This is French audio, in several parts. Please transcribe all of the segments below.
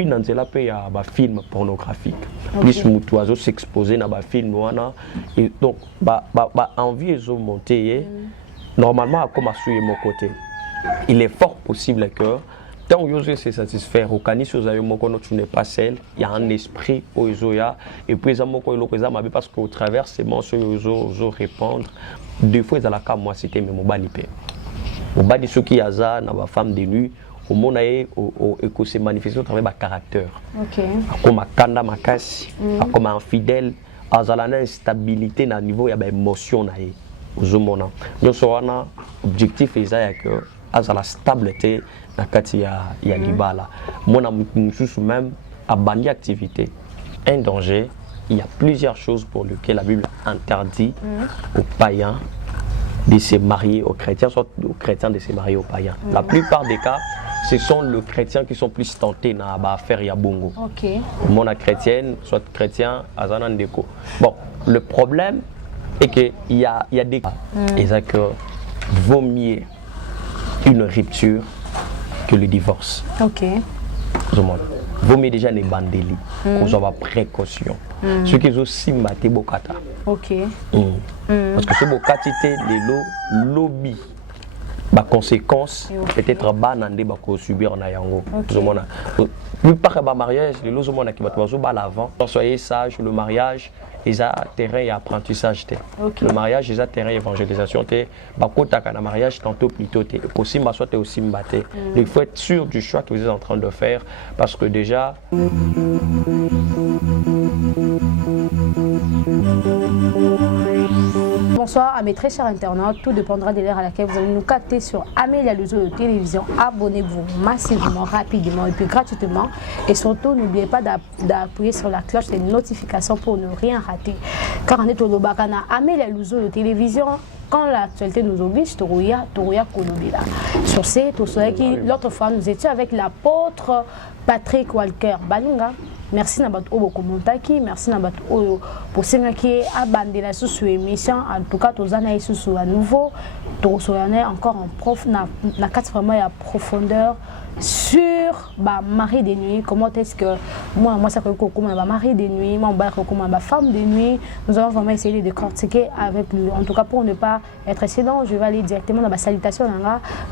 puis dans la paix il y a un film pornographique plus mutuazo s'exposer dans un film et donc envie de monter normalement comme à suivre mon côté il est fort possible que tant que vous se satisfaire au canis vous avez mon tu n'es pas seul il y a un esprit au isoya et puis ça mon parce qu'au travers c'est mon sur répondre deux fois dans la cas moi c'était mais mon banipé au bas de ceux qui a ça dans la femme de nuit au monde et que se manifeste au travers de caractère comme kanda makasi comme infidèle azalana instabilité na niveau ya ba émotion na ye ozomona nous soana objectif est que azala stabilité na kati ya libala mona mususu même abandi activité un danger il y a plusieurs choses pour lesquelles la Bible interdit aux païens de se marier aux chrétiens, soit aux chrétiens de se marier aux païens. La plupart des cas, ce sont les chrétiens qui sont plus tentés à faire Yabongo. Mon chrétienne, soit chrétien, Azanandeko. Bon, le problème est qu'il y a des cas. Et c'est que vaut mieux une rupture que le divorce. Vaut mieux déjà les bandeli, qu'on soit précaution. Ceux qui ont aussi maté Bokata. Parce que ce Bokata était le lobby. La conséquence, peut-être banandé bako subir en ayango. Plus par le mariage, les lots qui va l'avant. Soyez sage, le mariage, ils ont terrain et apprentissage. Le mariage, ils ont terrain et évangélisation. Bako taka na mariage tantôt plutôt aussi soit aussi mbaté. Il faut être sûr du choix que vous êtes en train de faire parce que déjà Bonsoir à mes très chers internautes, tout dépendra de l'heure à laquelle vous allez nous capter sur Amélia Luzo de télévision. Abonnez-vous massivement, rapidement et puis gratuitement. Et surtout, n'oubliez pas d'appuyer sur la cloche des notifications pour ne rien rater. Car on est au Lobakana Amélia Luzo de télévision. Quand l'actualité nous oblige, Torouya Kolobila. Sur ce, l'autre fois, nous étions avec l'apôtre Patrick Walker Balunga. Merci Nabat Obo Komontaki, merci Nabat Obo pour ce qui a bandé la sous émission. En tout cas, tous années sous à nouveau, tous années encore en prof, na quatre vraiment à profondeur sur mari de nuit. Comment est-ce que moi ça fait comment mari de nuit, moi comment femme de nuit. Nous allons vraiment essayer de décortiquer avec lui. En tout cas, pour ne pas être excédent, je vais aller directement dans ma salutation.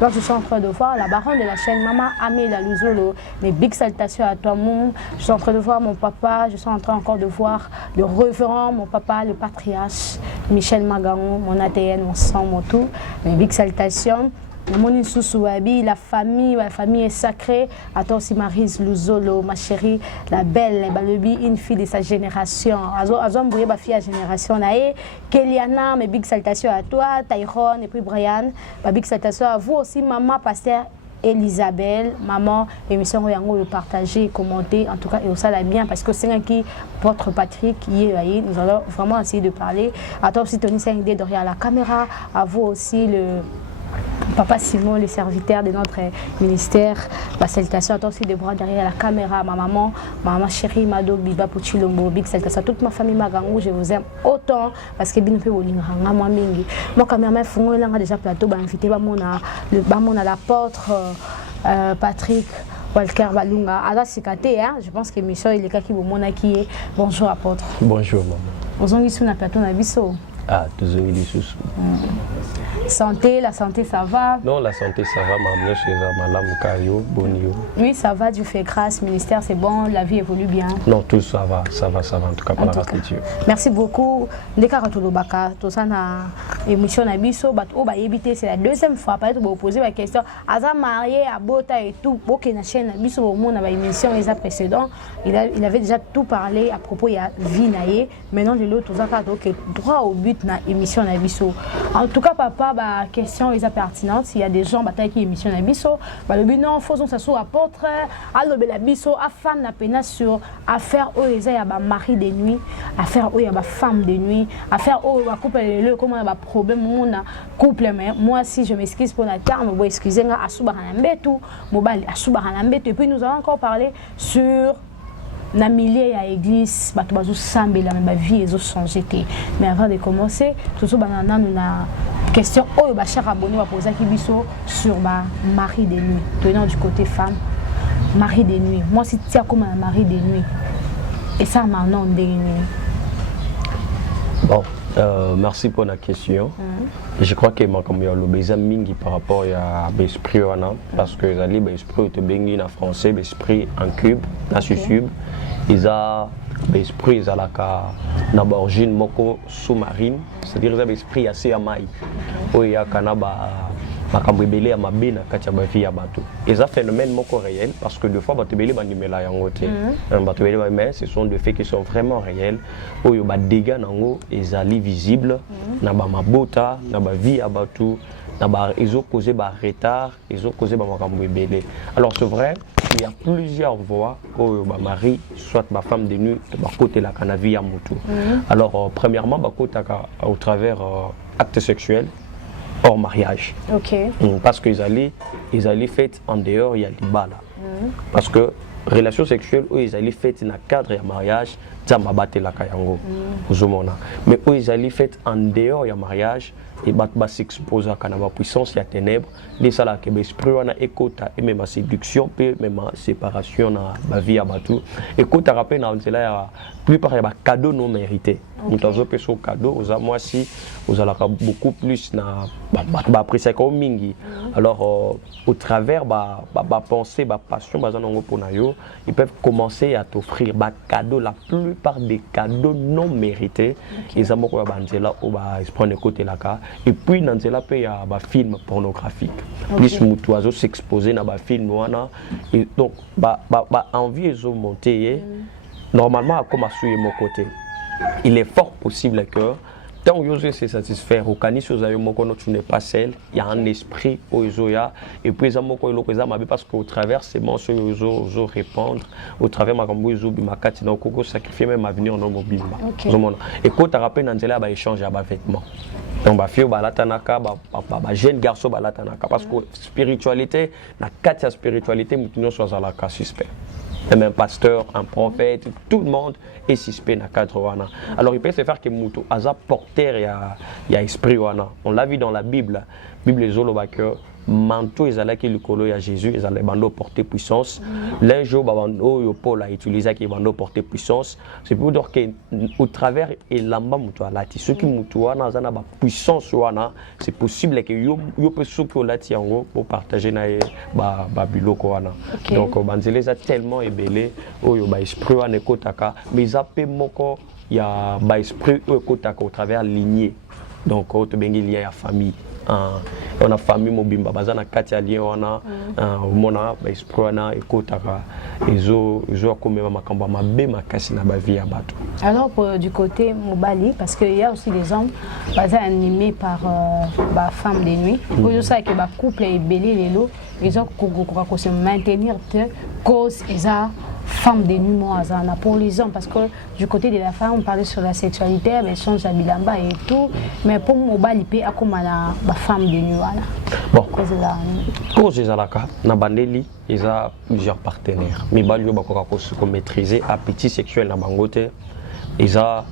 Alors, je suis en train de voir la baronne de la chaîne Maman Amélia Luzolo. Mes big salutations à toi, mon. Je suis en train de voir mon papa. Je suis en train encore de voir le révérend, mon papa, le patriarche Michel Magaron, mon ATN, mon sang, mon tout. Mes big salutations. La famille est sacrée. À toi aussi, Maryse Luzolo, ma chérie, la belle, une fille de sa génération. Azom Bouye, ma fille à génération. Kéliana, mes big salutations à toi, Tyrone et puis Brian. Ma big salutations à vous aussi, maman, pasteur Elisabeth, maman, émission Royango, le partager, commenter, en tout cas, et ça la bien parce que c'est un qui, votre Patrick, nous allons vraiment essayer de parler. À toi aussi, Tony, c'est une idée derrière la caméra. À vous aussi, le Papa Simon, les serviteurs de notre ministère, salutations à toi aussi de bras derrière la caméra, ma maman chérie, Mado, Biba, Puchilombo, Big salutations à toute ma famille Magangou, je vous aime autant parce que bien fait Olinganga, moi mingi. Moi caméraman Fongo, il a déjà plateau, invité l'apôtre Patrick Walker Balunga. Alors Sikate, je pense que Michel il est qui est. Bonjour apôtre. Bonjour maman. Vous avez sur la plateau na biso. Ah, désolé les sous. Santé, la santé ça va? Non, la santé ça va, maman, chez Madame Kayo, Bonio. Oui, ça va, Dieu fait grâce, ministère c'est bon, la vie évolue bien. Non, tout ça va, en tout cas par la grâce de Dieu. Merci beaucoup. Ndekaratolobaka, tout ça na émission na biso, c'est la deuxième fois, peut-être vous poser la question. Aza marié à Bota et tout, ok na chaîne biso au monde na émission les précédents, il avait déjà tout parlé à propos de vie naie. Maintenant le lot tout ça ok droit au but na émission na biso. En tout cas papa question est pertinente. Il y a des gens qui émission na biso, le but non faisons ça sur apôtre alors la biso afin na pena sur affaire où il y a mari de nuit, affaire où il y a femme de nuit, affaire où il couple le comment il problème mon couple mais moi si je m'excuse pour la terme vous excusez nga asubaranambetu mobile asubaranambetu et puis nous allons encore parler sur na milieu à l'église, bato bazo sambela ma vie ezo changer té. Mais avant de commencer, tout banana nous na question oyo ba cher abonné va poser ki biso sur ba mari de nuit. Tenant du côté femme, mari de nuit. Moi, si tu as comme un mari de nuit, et ça, maintenant, de nuit. Bon, merci pour la question. Je crois que comme il y a le mingi par rapport à l'esprit, parce que l'esprit est en français, l'esprit en cube, en sub, ils ont l'esprit, ils ont l'origine moko sous-marine, c'est-à-dire qu'ils ont l'esprit assez amaï. Il y a bakambwebele ya mabe na kati ya bavi ya bato. Eza phénomène moko réel parce que des fois batebele banimela yango te. Batebele mais ce sont des faits qui sont vraiment réels. Oyo ba dégâts nango ezali visible na ba mabota, na ba vie ya bato, na ba ezo causé ba retard, ezo causé ba makambwebele. Alors c'est vrai, il y a plusieurs voies oyo ba mari soit ba femme de nuit ba côté la canavi ya moto. Alors premièrement ba côté au travers actes sexuels hors mariage. Okay. Parce qu'ils allaient faites en dehors, il y a des balles. Parce que relations sexuelles, où ils allaient faites dans le cadre de mariage, mais où ils allaient faites en dehors du mariage, et ils s'exposent à la puissance, il y a ténèbres, les salles qui l'esprit on a écoute et même la séduction, puis même la séparation dans la vie à bateau. Écoute, à rappeler dans la plupart des cadeaux non mérités. Nous avons fait ce cadeau, moi si vous allez beaucoup plus après ça comme mingi. Alors au travers de pensée, de passion, ils peuvent commencer à t'offrir des cadeaux, la plupart des cadeaux non mérités. Ils ont prendre côté là. Et puis dans cela il y a des films pornographiques. Plus les oiseaux s'exposer dans des films et donc envie de monter. Normalement, comme à suivre mon côté, il est fort possible que tant que vous se satisfaire, au canis tu n'es pas seul, il y a un esprit au Zoya et puis parce qu'au travers c'est bon ce Zo répandre au travers ma comme Zo bimakati na koko sacrifier même avenir non mobile. Et quand tu rappelles dans cela ba échange à vêtements. Donc ba fille ba latanaka ba jeune garçon ba latanaka parce que spiritualité na katia spiritualité mutunyo soit à la cas suspect. Même un pasteur, un prophète, tout le monde est suspect dans le cadre. Alors il peut se faire que Moutou Aza porteur il y a esprit. On l'a vu dans la Bible. La Bible est que manteau ils allaient qui le colo à Jésus ils allaient bando porter puissance. L'un jour bando Paul a utilisé qui bando porter puissance. C'est pour dire que au travers et lamba Moutou à lati ceux qui Moutou wana zana ba puissance wana c'est possible que yo peut souper lati yango pour partager na ba biloko wana. Donc banzele za tellement ébélé oyo ba esprit wana kotaka mais zape moko ya ba esprit kotaka au travers lignée. Donc au bengi lié à famille. On a famille mobimba bazana kati alien wana mona ba esprit wana ekotaka ezo akomema makambo mabe makasi na ba vie ya bato. Alors du côté mobali parce qu'il y a aussi des hommes basés animés par ba femme de nuit. Pour ça que ba couple est belé lelo ils ont ko se maintenir cause eza femme de nuit moi pour les hommes parce que du côté de la femme on parlait sur la sexualité mais son bilamba et tout mais pour mobali pe akoma na ba femme de nuit voilà. Bon cause ezalaka na bandeli eza plusieurs partenaires mais balio bakoka ko maîtriser appétit sexuel na bangote eza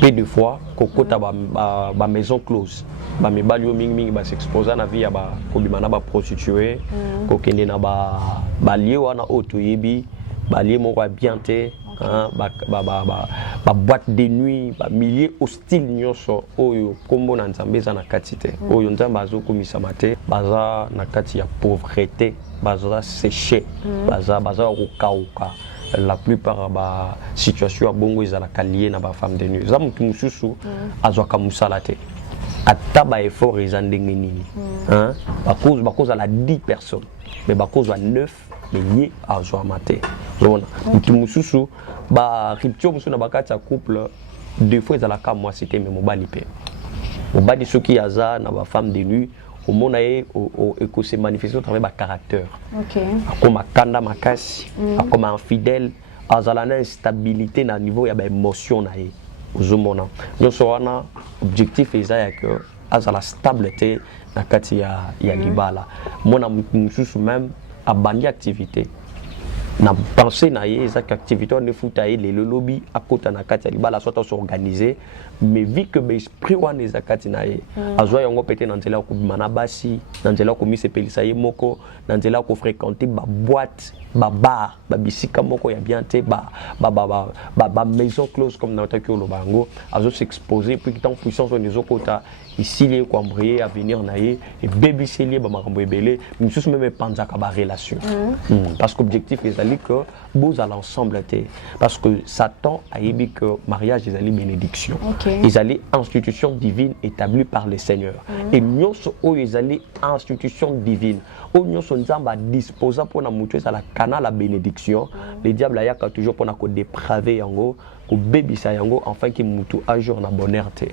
peu de fois kokota ba maison close ba mibalio mingi ba s'exposer na vie ya ba kobimana ba prostituée kokende na ba lié wana otoyebi balié moko bien te ba boîte de nuit ba milieu hostile nyonso oyo kombo na nzambe za na kati te oyo nzambe azokomisa mate baza na kati ya pauvreté baza séché baza kokauka la plupart ba situation ya bongo ezalaka lié na ba femme de nuit za mutu mususu azwaka musala te ata ba effort eza ndenge nini bakoza la 10 personnes mais bakoza 9 mais lié à Zoamate. Donc, mususu ba rupture musu na bakati ya couple deux fois ezala ka moi c'était mais mobali pe. Mobali ceux qui aza na ba femme de nuit au mona e ko se manifester au travers ba caractère. OK. Comme kanda makasi, comme infidèle, azala na instabilité na niveau ya ba émotion na ye. Ozomona. Donc so wana objectif eza que azala stabilité na kati ya libala. Mona mususu même abandi activité na pensée na ye ezaka activité on efuta ye le lobby akota na kati ya libala soit s'organiser mais vu que l'esprit wana ezakati na ye azwa yango pete na nzela ko bimana basi na nzela ko misepelisa ye moko na nzela ko fréquenter ba boîte ba bar ba bisika moko ya bien te ba maison close comme na taki lo bango azo s'exposer puis tant puissance on ezokota ici les ko embrayer à venir na ye et baby selier ba makambo ebele misusu même panzaka ba relation parce qu'objectif ezali que vous allez ensemble parce que Satan a dit que mariage est une bénédiction. Ils allaient institution divine établie par le Seigneur. Et nous sommes ils allaient institution divine. Nous sommes disposés pour nous montrer la canal la bénédiction. Le diable a toujours pour nous dépraver yango. Au bébé ça yango enfin qui mutu un jour na bonheur te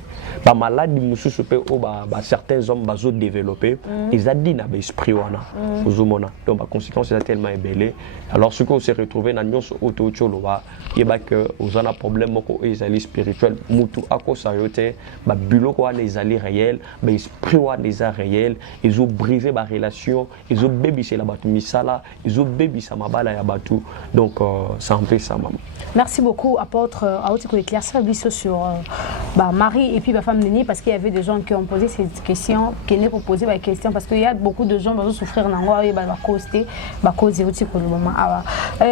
ba maladie mususu pe o ba certains hommes bazo développer ils a dit na ba esprit wana ozomona donc ba conséquence est tellement ébélé alors ce qu'on s'est retrouvé na nyonso auto cholo ba yeba que ozana problème moko ils ali spirituel mutu akosa yote ba buloko wana ils ali réel ba esprit wana les a réel ils ont brisé ba relation ils ont bébé c'est la batu misala ils ont bébé ça mabala ya batu donc ça en fait ça maman. Merci beaucoup apôtre à éclaircir sur Marie et puis ma femme Néni parce qu'il y avait des gens qui ont posé cette question, qui n'ont pas posé la question parce qu'il y a beaucoup de gens qui vont souffrir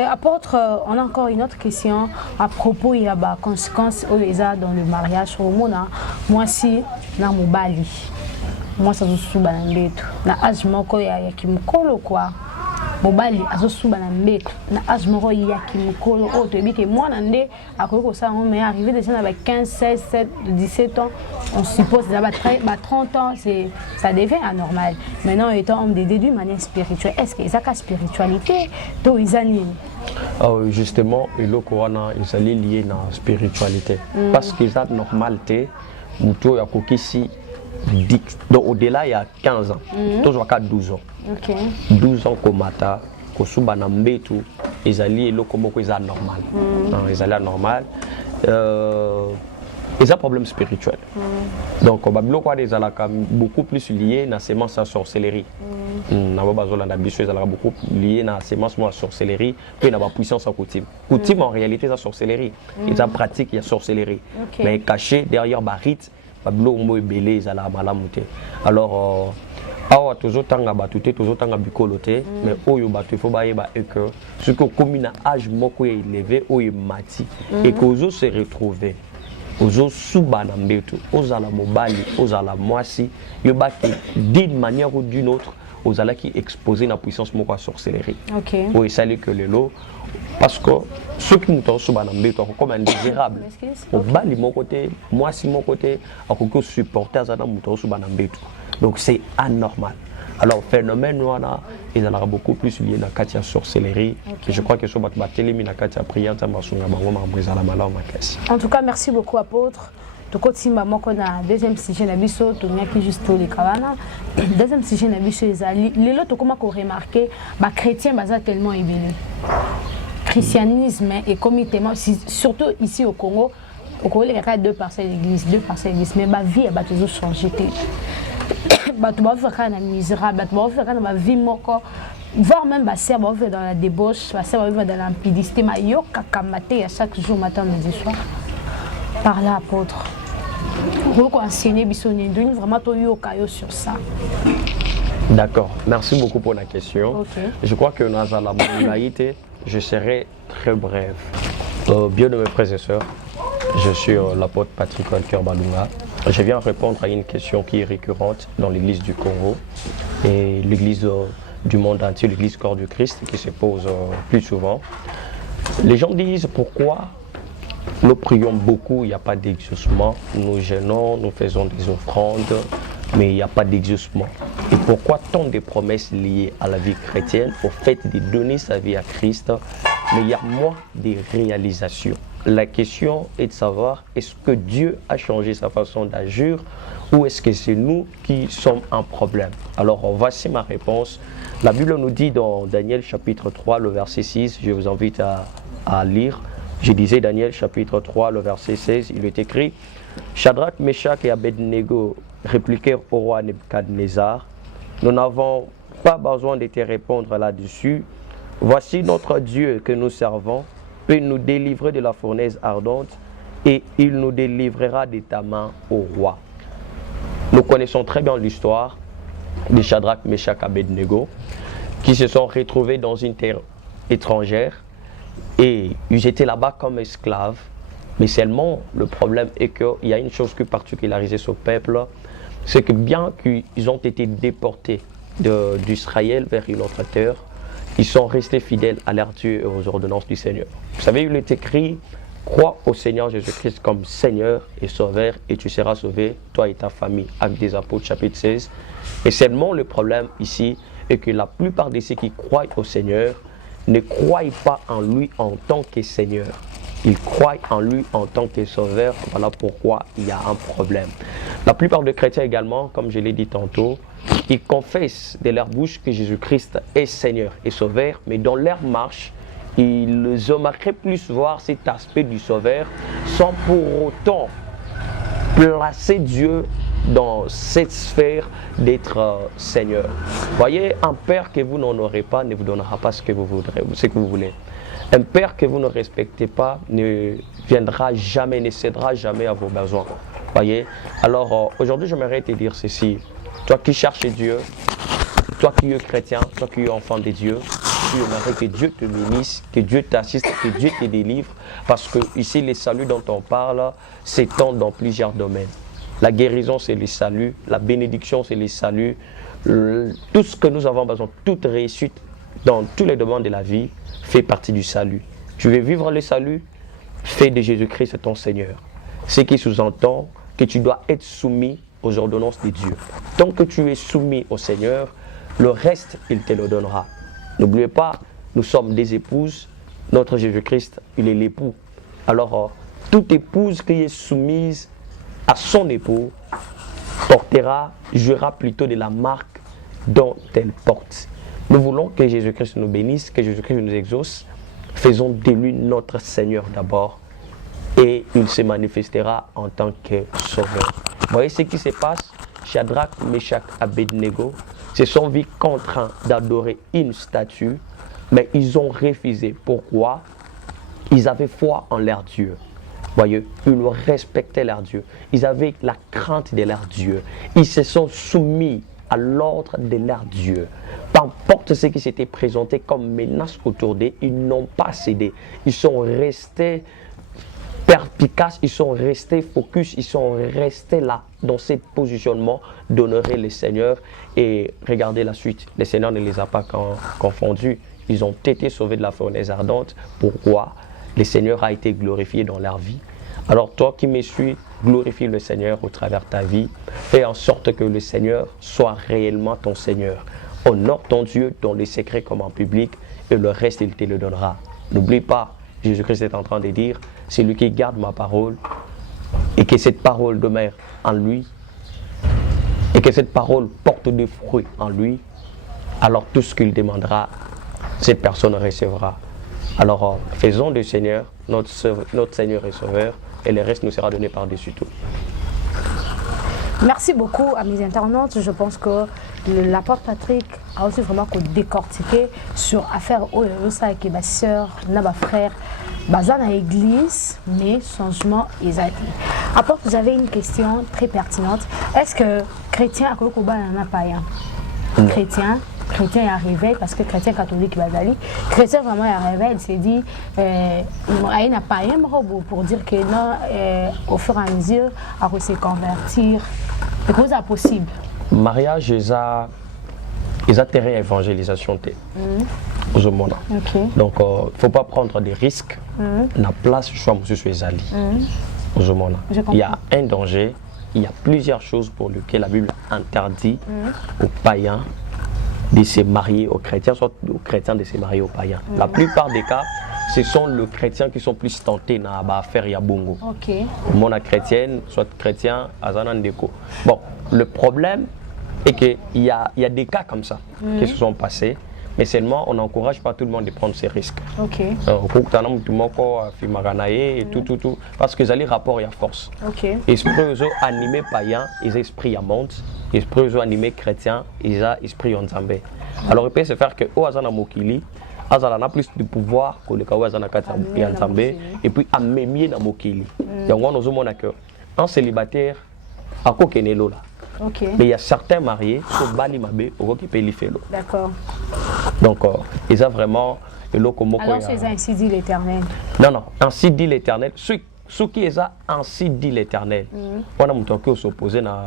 apôtre, on a encore une autre question à propos il y a des conséquences dans le mariage au monde. Moi si na mobali moi ça se souba na mbeto na âge moko ya kimkolo quoi mobali azosuba na mbeto na âge moko ya kimkolo o to ebike mwana nde akoki ça mais arrivé déjà na 15 16 7 17 ans on suppose déjà 30 ans c'est ça devient anormal maintenant étant homme de déduit de manière spirituelle est-ce que ça ka spiritualité to izani justement le corona ils allaient lié na spiritualité parce que ça normalité muto ya kokisi donc au-delà il y a 15 ans toujours à 12 ans 12 ans komata kosuba na mbetu ezali eloko moko eza normal ezali normal ils ont problème spirituel donc babiloko wana ezalaka beaucoup plus lié na sémence à sorcellerie na bazola na biso ezalaka beaucoup lié na sémence à sorcellerie puis na ba puissance à coutume en réalité c'est sorcellerie ils ont pratique il y a sorcellerie mais caché derrière ba rite babilo mo ebele ezala malamu te alors awa tozotanga batu te tozotanga bikolo te mais oyo batu faut bayeba que ce que comme na âge moko élevé oyo mati et que ozo se retrouver ozo suba na mbeto ozala mobali ozala mwasi yobaki d'une manière ou d'une autre ozala qui exposé na puissance moko à sorcellerie oui ça que le lot parce que ceux qui nous ont suba na mbeto comme indésirable mobali mon côté mwasi mon côté akoko supporter azana muto suba na mbeto donc c'est anormal. Alors phénomène wana ils ont beaucoup plus lié na katia sorcellerie et je crois que so bat batelemi na katia prière ta masunga bango ma brisala mala makasi. En tout cas merci beaucoup apôtre. Tokotimba moko na deuxième sujet na biso to nyaki juste les kawana deuxième sujet na biso ezali lelo to koma ko remarquer ba chrétien baza tellement ébélé. Christianisme et communément surtout ici au Congo il y a deux parcelles d'église mais ma vie a toujours changé. Tu vas faire un misérable, tu vas faire une vie moko, voire même ma sœur va vivre dans la débauche, ma sœur va vivre dans l'impudicité, ma yoka kamate à chaque jour matin midi soir. Par là apôtre. Vous enseigner bisoni vraiment to yoka yo sur ça. D'accord, merci beaucoup pour la question. Je crois que nous avons la modalité, je serai très bref. Bien de mes frères et sœurs, je suis l'apôtre Patrick Walker Balunga. Je viens répondre à une question qui est récurrente dans l'église du Congo et l'église du monde entier, l'église corps du Christ qui se pose plus souvent. Les gens disent pourquoi nous prions beaucoup, il n'y a pas d'exaucement, nous jeûnons, nous faisons des offrandes, mais il n'y a pas d'exaucement. Et pourquoi tant de promesses liées à la vie chrétienne, au fait de donner sa vie à Christ, mais il y a moins de réalisations. La question est de savoir, est-ce que Dieu a changé sa façon d'agir ou est-ce que c'est nous qui sommes un problème? Alors voici ma réponse. La Bible nous dit dans Daniel chapitre 3, le verset 6, je vous invite à lire. Je disais Daniel chapitre 3, le verset 16, il est écrit « Shadrach, Meshach et Abednego répliquèrent au roi Nebuchadnezzar. Nous n'avons pas besoin de te répondre là-dessus. voici notre Dieu que nous servons, peut nous délivrer de la fournaise ardente et il nous délivrera de ta main, ô roi. Nous connaissons très bien l'histoire de Shadrach, Meshach, Abednego qui se sont retrouvés dans une terre étrangère et ils étaient là-bas comme esclaves. Mais seulement le problème est qu'il y a une chose qui particularisait ce peuple, c'est que bien qu'ils ont été déportés d'Israël vers une autre terre, ils sont restés fidèles à leur Dieu et aux ordonnances du Seigneur. Vous savez, il est écrit, crois au Seigneur Jésus-Christ comme Seigneur et Sauveur et tu seras sauvé, toi et ta famille. Actes des Apôtres, chapitre 16. Et seulement le problème ici est que la plupart de ceux qui croient au Seigneur ne croient pas en lui en tant que Seigneur. Ils croient en lui en tant que sauveur. Voilà pourquoi il y a un problème. La plupart des chrétiens également, comme je l'ai dit tantôt, ils confessent de leur bouche que Jésus-Christ est Seigneur et Sauveur, mais dans leur marche, ils aimeraient plus voir cet aspect du Sauveur sans pour autant placer Dieu dans cette sphère d'être Seigneur. Voyez, un père que vous n'en aurez pas ne vous donnera pas ce que vous voulez. Un père que vous ne respectez pas ne viendra jamais, ne cédera jamais à vos besoins. Voyez? Alors aujourd'hui, j'aimerais te dire ceci. Toi qui cherches Dieu, toi qui es chrétien, toi qui es enfant de Dieu, tu aimerais que Dieu te bénisse, que Dieu t'assiste, que Dieu te délivre. Parce que ici, les saluts dont on parle s'étendent dans plusieurs domaines. La guérison, c'est le salut. La bénédiction, c'est le salut. Tout ce que nous avons besoin, toute réussite dans tous les domaines de la vie, fait partie du salut. Tu veux vivre le salut? Fais de Jésus-Christ ton Seigneur. Ce qui sous-entend que tu dois être soumis aux ordonnances de Dieu. Tant que tu es soumis au Seigneur, le reste, il te le donnera. N'oubliez pas, nous sommes des épouses. Notre Jésus-Christ, il est l'époux. Alors, toute épouse qui est soumise à son époux jouera plutôt de la marque dont elle porte. Nous voulons que Jésus-Christ nous bénisse, que Jésus-Christ nous exauce. Faisons de lui notre Seigneur d'abord et il se manifestera en tant que sauveur. Vous voyez ce qui se passe? Shadrach, Meshach, Abednego se sont vus contraints d'adorer une statue, mais ils ont refusé. Pourquoi? Ils avaient foi en leur Dieu. Voyez, ils respectaient leur Dieu. Ils avaient la crainte de leur Dieu. Ils se sont soumis à l'ordre de leur Dieu. Peu importe ce qui s'était présenté comme menace autour d'eux, ils n'ont pas cédé. Ils sont restés perspicaces, ils sont restés focus, ils sont restés là, dans ce positionnement d'honorer le Seigneur. Et regardez la suite, le Seigneur ne les a pas confondus. Ils ont été sauvés de la fournaise ardente. Pourquoi? Le Seigneur a été glorifié dans leur vie. Alors toi qui me suis, glorifie le Seigneur au travers de ta vie. Fais en sorte que le Seigneur soit réellement ton Seigneur. Honore ton Dieu dans les secrets comme en public et le reste il te le donnera. N'oublie pas, Jésus-Christ est en train de dire, c'est lui qui garde ma parole et que cette parole demeure en lui et que cette parole porte des fruits en lui, alors tout ce qu'il demandera, cette personne recevra. Alors faisons du Seigneur notre Seigneur et Sauveur et le reste nous sera donné par-dessus tout. Merci beaucoup à mes internautes. Je pense que l'apôtre Patrick a aussi vraiment décortiqué sur affaire ça avec ma soeur, ma frère, dans l'église, mais changement est été. Apôtre, vous avez une question très pertinente. Est-ce que chrétien a quoi un païen? Chrétien est arrivé parce que chrétien catholique chrétien vraiment est arrivé, il s'est dit il n'a pas un robot pour dire que non, au fur et à mesure à se convertir c'est quoi ça possible? Mariage ils ont terrain évangélisation aux monde. Donc il faut pas prendre des risques. La place je suis allé aux monde. Il y a un danger, il y a plusieurs choses pour lesquelles la Bible interdit aux païens de se marier aux chrétiens, soit aux chrétiens de se marier aux païens. La plupart des cas, ce sont les chrétiens qui sont plus tentés à faire Yabongo. Mon chrétienne, soit chrétien, Azanandeko. Bon, le problème est qu'il y a des cas comme ça qui se sont passés, mais seulement on n'encourage pas tout le monde de prendre ces risques. Parce que les rapports, il y a force. Esprit animé païen, ils esprit à monde. Esprit animé chrétien, ils ont esprit en Zambé. Alors il peut se faire que au Azana Mokili, azala na plus de pouvoir que le kawa zana kata ya nzambe et puis amemie na mokili yango on ozomona que un célibataire akokene lola. Okay. Mais il y a certains mariés qui bali mabe qui payent l'ifelo. D'accord. Donc ils ont vraiment alors c'est ainsi dit l'Éternel. Non, ainsi dit l'Éternel. Ceux qui est ainsi dit l'Éternel. On a montré que s'opposer na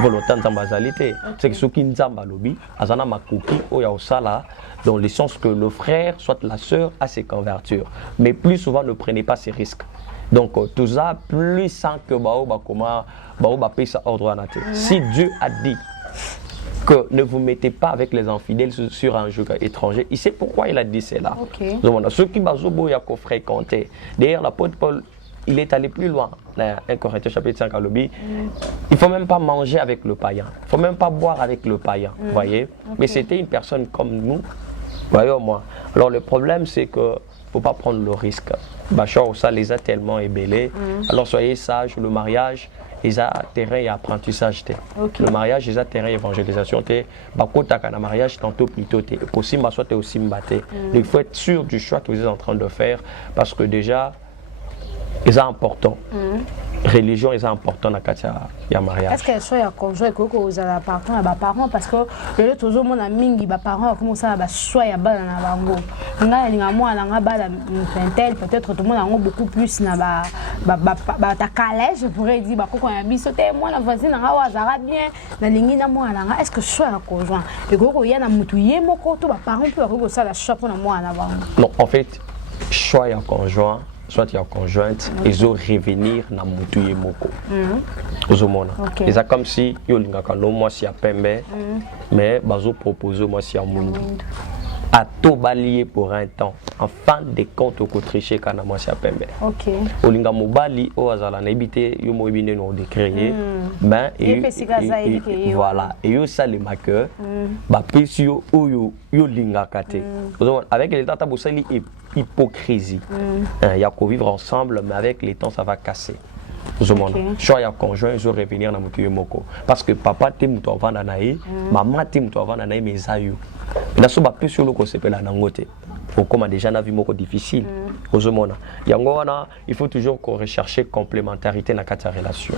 volonté d'ambazalité. C'est que ceux qui n'zamba lobby, azana makuki oya osala dans le sens que le frère soit la sœur à se convertir. Mais plus souvent ne prenez pas ces risques. Donc tout ça plus sans que paye sa ordre à naté. Si Dieu a dit que ne vous mettez pas avec les infidèles sur un jeu étranger, il sait pourquoi il a dit cela. Okay. Ceux qui ont fréquenté, d'ailleurs l'apôtre Paul, il est allé plus loin. 1 Corinthiens chapitre 5 à l'objet. Il ne faut même pas manger avec le païen. Il ne faut même pas boire avec le païen. Voyez. Okay. Mais c'était une personne comme nous. Voyez moi. Alors le problème c'est que ne faut pas prendre le risque. Bachar, ça les a tellement ébellés. Alors soyez sages, le mariage, ils ont terrain et apprentissage. Okay. Le mariage, ils ont terrain et évangélisation. Le mariage, tantôt plutôt. Possible, soit aussi mbatté. Il faut être sûr du choix que vous êtes en train de faire parce que déjà, c'est important. Religion est important dans le mariage. Est-ce qu'elle soit conjoint que vous avez parents parce que le tout le monde a mis parents comme ça soit ya bana na bango. Nga moi na bala peut-être tout le monde a beaucoup plus na ta calèche je pourrais dire ko ya biso te moi na voisine na wa zara bien na lingi na moi na est-ce que soit conjoint et ko ya na mutu ye moko to ba parents peut ko ça la choix pour na moi na bango. Non, en fait, choix ya conjoint soit il y a conjointe, ils ont revenir dans Moutouye Moko. Et c'est comme si ils ont moi si à Pembe, mais ils ont proposé moi si à Mundi. À tout balayer pour un temps, en fin de compte, au tricher quand moi si à Pembe. Ok. Olinga mobali au azala n'habité yo mo ebine no de créer, ben et voilà et yo ça les marqueurs, ba pesio yo linga kate. Avec les tata bosali hypocrisie. Il y a qu'au vivre ensemble, mais avec les temps, ça va casser. Soit il y a conjoint, ils vont revenir dans le moko. Parce que papa t'aime toi avant d'anaï, maman t'aime toi avant d'anaï, mais ça y est. Mais ça va plus sur le côté de la nangote. Comme déjà na vie moko difficile. Il faut toujours rechercher complémentarité dans la relation.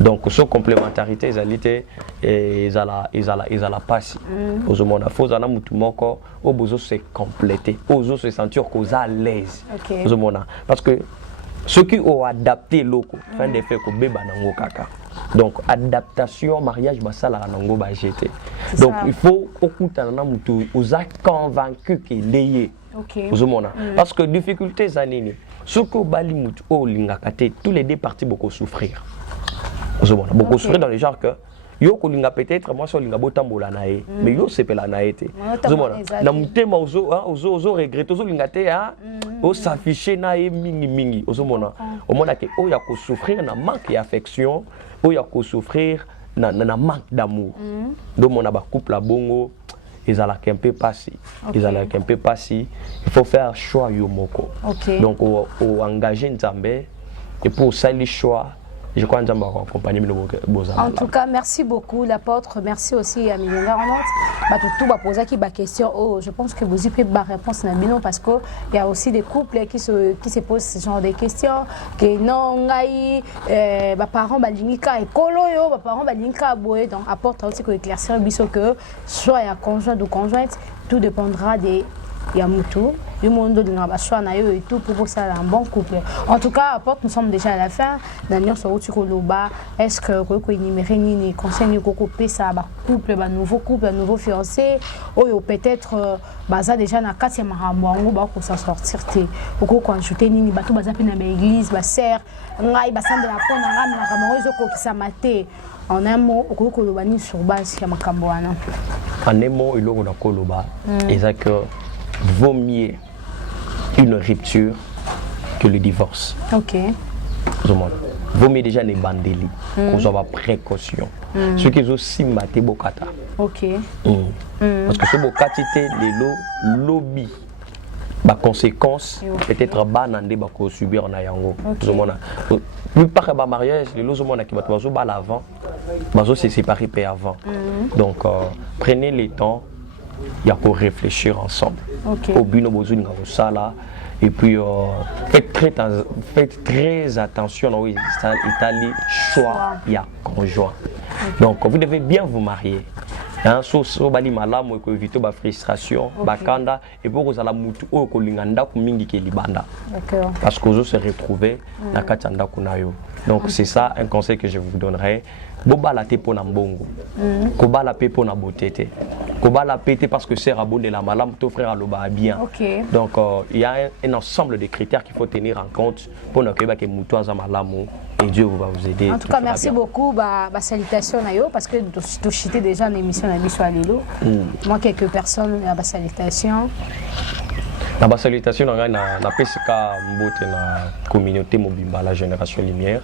Donc cette complémentarité, ils la passe. Il faut que mutu moko au besoin se compléter, au se sentir qu'on à l'aise. Parce que ceux qui ont adapté loko, fin de fait que beba nango kaka. Donc adaptation mariage basala nango ba jeté. Donc il faut okuta na mutu oza convaincu qu'il est. Parce que difficulté zanini, ce que bali mutu o lingakate, tous les deux parties beaucoup souffrir. Beaucoup souffrir dans le genre que yo ko linga peut-être moi so linga botambola nae mais yo sepela nae te. Na mutema ozo regretter ozo linga te o s'afficher nae mingi ozomona omona ke o ya ko souffrir na manque d'affection o ya ko souffrir na manque d'amour. Donc mon ba couple la bongo ils allaient un peu passer. Ils allaient un peu passer. Il faut faire choix yomoko. Donc au engager Nzambe et pour ça les choix. Je crois que nous allons accompagner nos beaux En tout cas, merci beaucoup l'apôtre. Merci aussi à Millionnaire en tout va poser qui question. Oh, je pense que vous y pouvez réponse parce qu'il y a aussi des couples qui se posent ce genre de questions. Que non, parents balinka et koloyo, parents balinka boé. Donc apporte aussi que éclaircir que soit il y a conjoint ou conjointe, tout dépendra des Yamutu, du monde de l'ambassade et tout pour ça un bon couple. En tout cas, nous sommes déjà à la fin. Daniel est-ce que vous énumérez ni conseil couple ça couple, nouveau couple, nouveau fiancé, ou peut-être baza déjà na 4e rambo pour s'en sortir ou ko ajouter ni bato baza pe na l'église ba sœur ngai ba sande la pona ngam na kamozo ko kisamate. En un mot, au koloba ni sur base ya makambo wana. En un mot, il y a koloba et ça que vaut mieux une rupture que le divorce. Ok. Vaut mieux déjà les bandeli, qu'on soit précaution. Ce qui est aussi maté bokata. Ok. Parce que ce bokati c'est les lobby. Ba conséquence peut-être banandé ba ko subir na yango. Plus par ba mariage les lozo mona ki ba to ba l'avant. Bazo se séparer pe avant. Donc prenez le temps il y a pour réfléchir ensemble. Ok. Au bino bozo nga osala et puis faites très attention dans l'Italie choix il y a conjoint. Donc vous devez bien vous marier. Hein, so bali malamu ko éviter ba frustration, ba kanda et pour que ça la mutu o ko linganda ku mingi ke libanda. D'accord. Parce que vous se retrouver na katanda kunayo. Donc c'est ça un conseil que je vous donnerai. Bobala te pona mbongo. Kobala pe pona botete. Kobala pété parce que c'est rabon de la malam ton frère aloba bien. Okay. Donc il y a un ensemble de critères qu'il faut tenir en compte pour ne pas que mutu za malamu et Dieu va vous aider. En tout cas, merci beaucoup. Bah salutation Nayo parce que tu chité déjà une émission na biso alelo. Moi quelques personnes bah salutation. La salutation na PSK mbote na communauté Mobimba la génération lumière.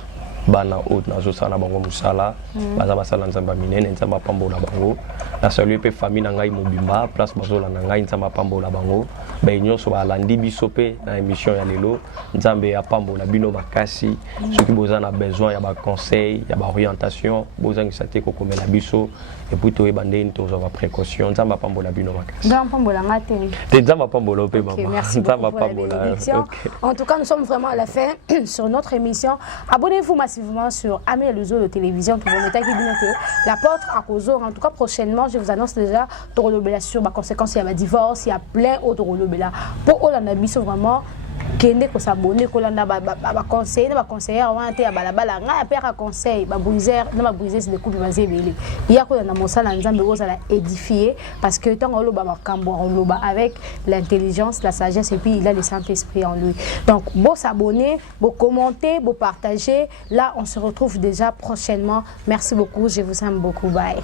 Bana haute na zo sana bango musala baza basala nzamba minene nzamba pambola bango na saluer pe famille na ngai Mobimba place bazola na ngai nzamba pambola bango ba nyonso balandi biso pe na émission ya lelo nzambe ya pambola bino makasi soki boza na besoin ya ba conseil ya ba orientation boza ngisate ko komela biso et puis to ebandeni to za précaution nzamba pambola bino makasi nzamba pambola ngate te nzamba pambola pe maman merci beaucoup pour la bénédiction. En tout cas nous sommes vraiment à la fin sur notre émission. Abonnez-vous massivement sur Amé Luzo de télévision qui vous mettez que la porte à Kozo. En tout cas prochainement je vous annonce déjà Torolobela sur ma conséquence il y a un divorce, il y a plein d'autres Torolobela pour Olanda vraiment kende ko s'abonner ko landa ba conseiller ba conseiller avant te ya balabala nga ya père conseil ba briser na ba briser c'est des coups bazebele ya ko na mosala nzambe ko sala édifier parce que tant on loba makambo on loba avec l'intelligence la sagesse et puis il a le Saint-Esprit en lui. Donc bon s'abonner, bon commenter, bon partager. Là on se retrouve déjà prochainement. Merci beaucoup, je vous aime beaucoup, bye.